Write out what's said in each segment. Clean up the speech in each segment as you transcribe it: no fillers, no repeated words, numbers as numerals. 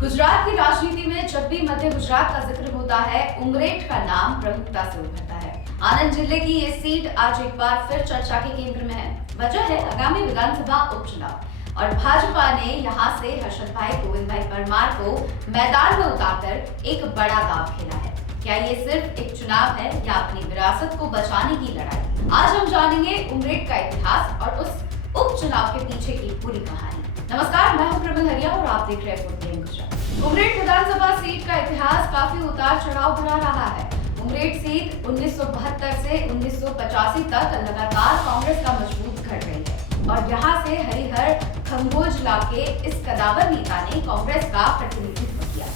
गुजरात की राजनीति में जब भी मध्य गुजरात का जिक्र होता है, उमरेठ का नाम प्रमुखता से उभरता है। आनंद जिले की ये सीट आज एक बार फिर चर्चा के केंद्र में है। वजह है आगामी विधानसभा उपचुनाव और भाजपा ने यहां से हर्षद भाई गोविंद भाई परमार को मैदान में उतारकर एक बड़ा दांव खेला है। क्या ये सिर्फ एक चुनाव है या अपनी विरासत को बचाने की लड़ाई? आज हम जानेंगे उमरेठ का इतिहास और उस उपचुनाव के पीछे की पूरी कहानी। नमस्कार, मैं हूं प्रबल हरिया और आप देख रहे हैं फुटबॉल गुजरात। उमरेठ विधानसभा सीट का इतिहास काफी उतार चढ़ाव भरा रहा है। उमरेठ सीट 1972 से 1985 तक लगातार कांग्रेस का मजबूत गढ़ रही है और यहाँ से हरिहर खंगोजला के इस कदावर नेता ने कांग्रेस का प्रतिनिधित्व किया।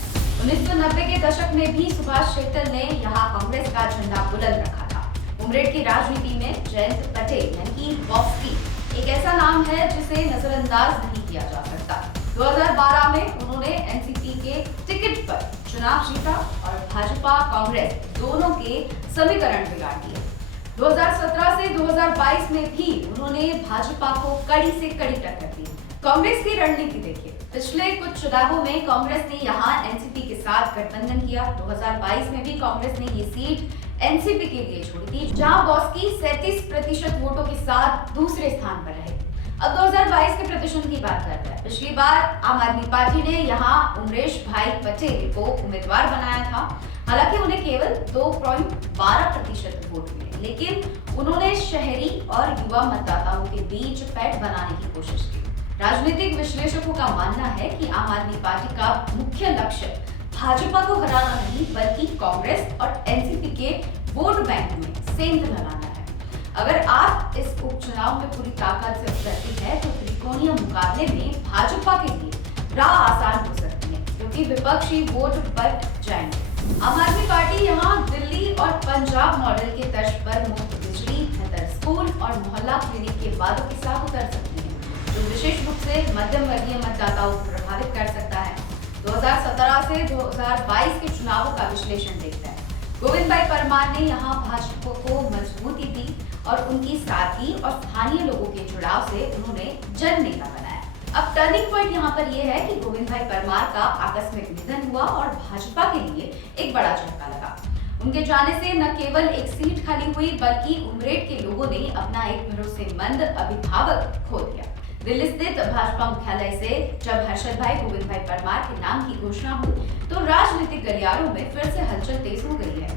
1990 के दशक में भी सुभाष शेट्टर ने यहाँ कांग्रेस का झंडा बुलंद रखा था। उमरेठ की राजनीति में जयंत पटेल यानी कि बॉस्की एक ऐसा नाम है जिसे नजरअंदाज नहीं किया जा सकता। 2012 में उन्होंने एनसीपी के टिकट पर चुनाव जीता और भाजपा कांग्रेस दोनों के समीकरण बिगाड़ दिए। 2017 से 2022 में भी उन्होंने भाजपा को कड़ी से कड़ी टक्कर दी। कांग्रेस की रणनीति देखिए, पिछले कुछ चुनावों में कांग्रेस ने यहाँ एनसीपी के साथ गठबंधन किया। 2022 में भी कांग्रेस ने ये सीट एनसीपी के लिए छोड़ी थी, जहां बॉस्की 37% वोटों के साथ दूसरे स्थान पर रहे। अब 2022 के प्रदर्शन की बात करते हैं। पिछली बार आम आदमी पार्टी ने यहाँ उमरेश भाई पटेल को उम्मीदवार बनाया था। हालांकि उन्हें केवल 2.12% वोट मिले, लेकिन उन्होंने शहरी और युवा मतदाताओं के बीच पैठ बनाने की कोशिश की। राजनीतिक विश्लेषकों का मानना है कि आम आदमी पार्टी का मुख्य लक्ष्य भाजपा को हराना नहीं, बल्कि कांग्रेस और एनसीपी के वोट बैंक में सेंध लगाना है। अगर आप इस उपचुनाव में पूरी ताकत से उतरती है तो त्रिकोणीय मुकाबले में भाजपा के लिए राह आसान हो सकती है, क्योंकि विपक्षी वोट बट जाएंगे। आम आदमी पार्टी यहाँ दिल्ली और पंजाब मॉडल के तर्ज पर मुफ्त बिजली, बेहतर स्कूल और मोहल्ला क्लिनिक के वादों के साथ उतर सकती है, जो विशेष रूप से मध्यम वर्गीय मतदाताओं को प्रभावित कर सकता है। 2017 से 2022 के चुनावों का विश्लेषण देखते हैं। गोविंद भाई परमार ने यहाँ भाजपा को मजबूती दी और उनकी सादगी और स्थानीय लोगों के जुड़ाव से उन्होंने जन नेता बनाया। अब टर्निंग पॉइंट यहाँ पर यह है कि गोविंद भाई परमार का आकस्मिक निधन हुआ और भाजपा के लिए एक बड़ा झटका लगा। उनके जाने से न केवल एक सीट खाली हुई, बल्कि उमरेठ के लोगों ने अपना एक भरोसेमंद अभिभावक खो दिया। दिल्ली स्थित भाजपा मुख्यालय से जब हर्षद भाई गोविंद भाई परमार के नाम की घोषणा हुई तो राजनीतिक गलियारों में फिर से हलचल तेज हो गई है।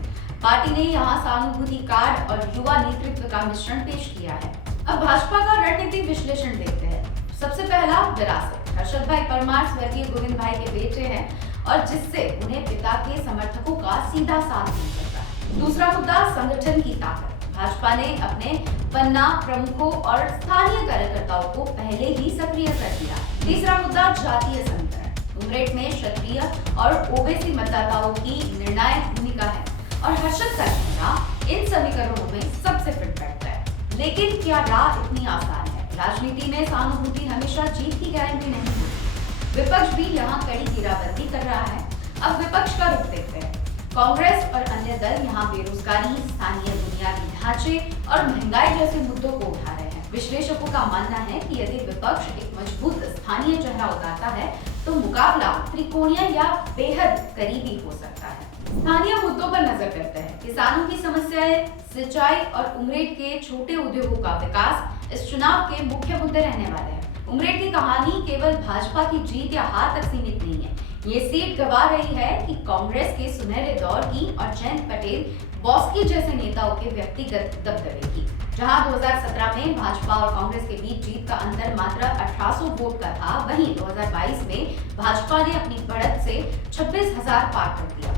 पार्टी ने यहाँ सहानुभूति कार्ड और युवा नेतृत्व का मिश्रण पेश किया है। अब भाजपा का रणनीतिक विश्लेषण देखते हैं। सबसे पहला, विरासत। हर्षद भाई परमार स्वर्गीय गोविंद भाई के बेटे हैं और जिससे उन्हें पिता के समर्थकों का सीधा साथ मिल सकता है। दूसरा मुद्दा, संगठन की ताकत। भाजपा ने अपने पन्ना प्रमुखों और स्थानीय कार्यकर्ताओं को पहले ही सक्रिय कर दिया। तीसरा मुद्दा, जातीय समीकरण। उमरेठ में क्षत्रिय और ओबीसी मतदाताओं की निर्णायक भूमिका है और हर्षद का चेहरा इन समीकरणों में सबसे फिट बैठता है। लेकिन क्या राह इतनी आसान है? राजनीति में सहानुभूति हमेशा जीत की गारंटी नहीं होती। विपक्ष भी यहाँ कड़ी घेराबंदी कर रहा है। अब विपक्ष का रुख देखते हैं। कांग्रेस और अन्य दल यहाँ बेरोजगारी, स्थानीय बुनियादी ढांचे और महंगाई जैसे मुद्दों को उठा रहे हैं। विश्लेषकों का मानना है कि यदि विपक्ष एक मजबूत स्थानीय चेहरा उतारता है तो मुकाबला त्रिकोणीय या बेहद करीबी हो सकता है। स्थानीय मुद्दों पर नजर करते हैं। किसानों की समस्याएं, सिंचाई और उमरेठ के छोटे उद्योगों का विकास इस चुनाव के मुख्य मुद्दे रहने वाले हैं। उमरेठ की कहानी केवल भाजपा की जीत या हार तक सीमित नहीं है। ये सीट गवा रही है कि कांग्रेस के सुनहरे दौर की और जयंत पटेल, बॉस्की जैसे नेताओं के व्यक्तिगत दबदबे की। जहां 2017 में भाजपा और कांग्रेस के बीच जीत का अंतर मात्र 1800 वोट का था, वहीं 2022 में भाजपा ने अपनी बढ़त से 26,000 पार कर दिया।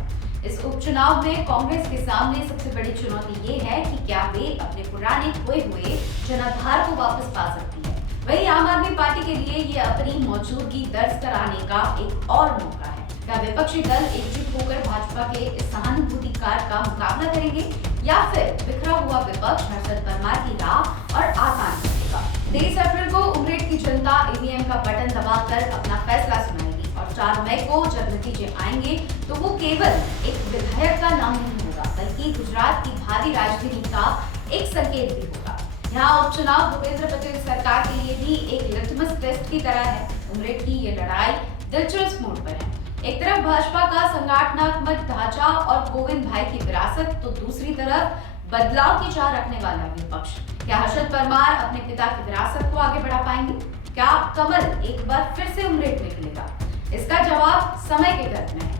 इस उपचुनाव में कांग्रेस के सामने सबसे बड़ी चुनौती ये है कि क्या वे अपने पुराने खोए हुए जनाधार को वापस पा सकती है। वहीं आम आदमी पार्टी के लिए ये अपनी मौजूदगी दर्ज कराने का एक और मौका है। क्या विपक्षी दल एकजुट होकर भाजपा के इस सहानुभूति कार्ड का मुकाबला करेंगे या फिर बिखरा हुआ विपक्ष हर्षद परमार की राह और आसान करेगा? 23 अप्रैल को उमरेठ की जनता ईवीएम का बटन दबाकर अपना फैसला सुनाएगी और 4 मई को जब नतीजे आएंगे तो वो केवल एक विधायक का नाम नहीं होगा, बल्कि गुजरात की भावी राजनीति का एक संकेत भी होगा। यहाँ उपचुनाव भूपेंद्र पटेल सरकार के लिए भी एक लिटमस टेस्ट की तरह है। उमरेठ की ये लड़ाई दिलचस्प मोड़ पर है। एक तरफ भाजपा का संगठनात्मक ढांचा और गोविंद भाई की विरासत, तो दूसरी तरफ बदलाव की चाह रखने वाला विपक्ष। क्या हर्षद परमार अपने पिता की विरासत को आगे बढ़ा पाएंगे? क्या कमल एक बार फिर से उमरेट निकलेगा? इसका जवाब समय के गत में है।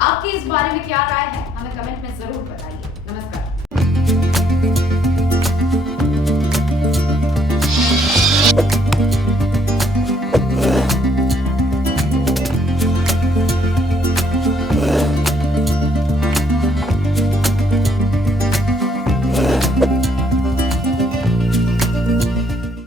आपकी इस बारे में क्या राय है, हमें कमेंट में जरूर बताइए।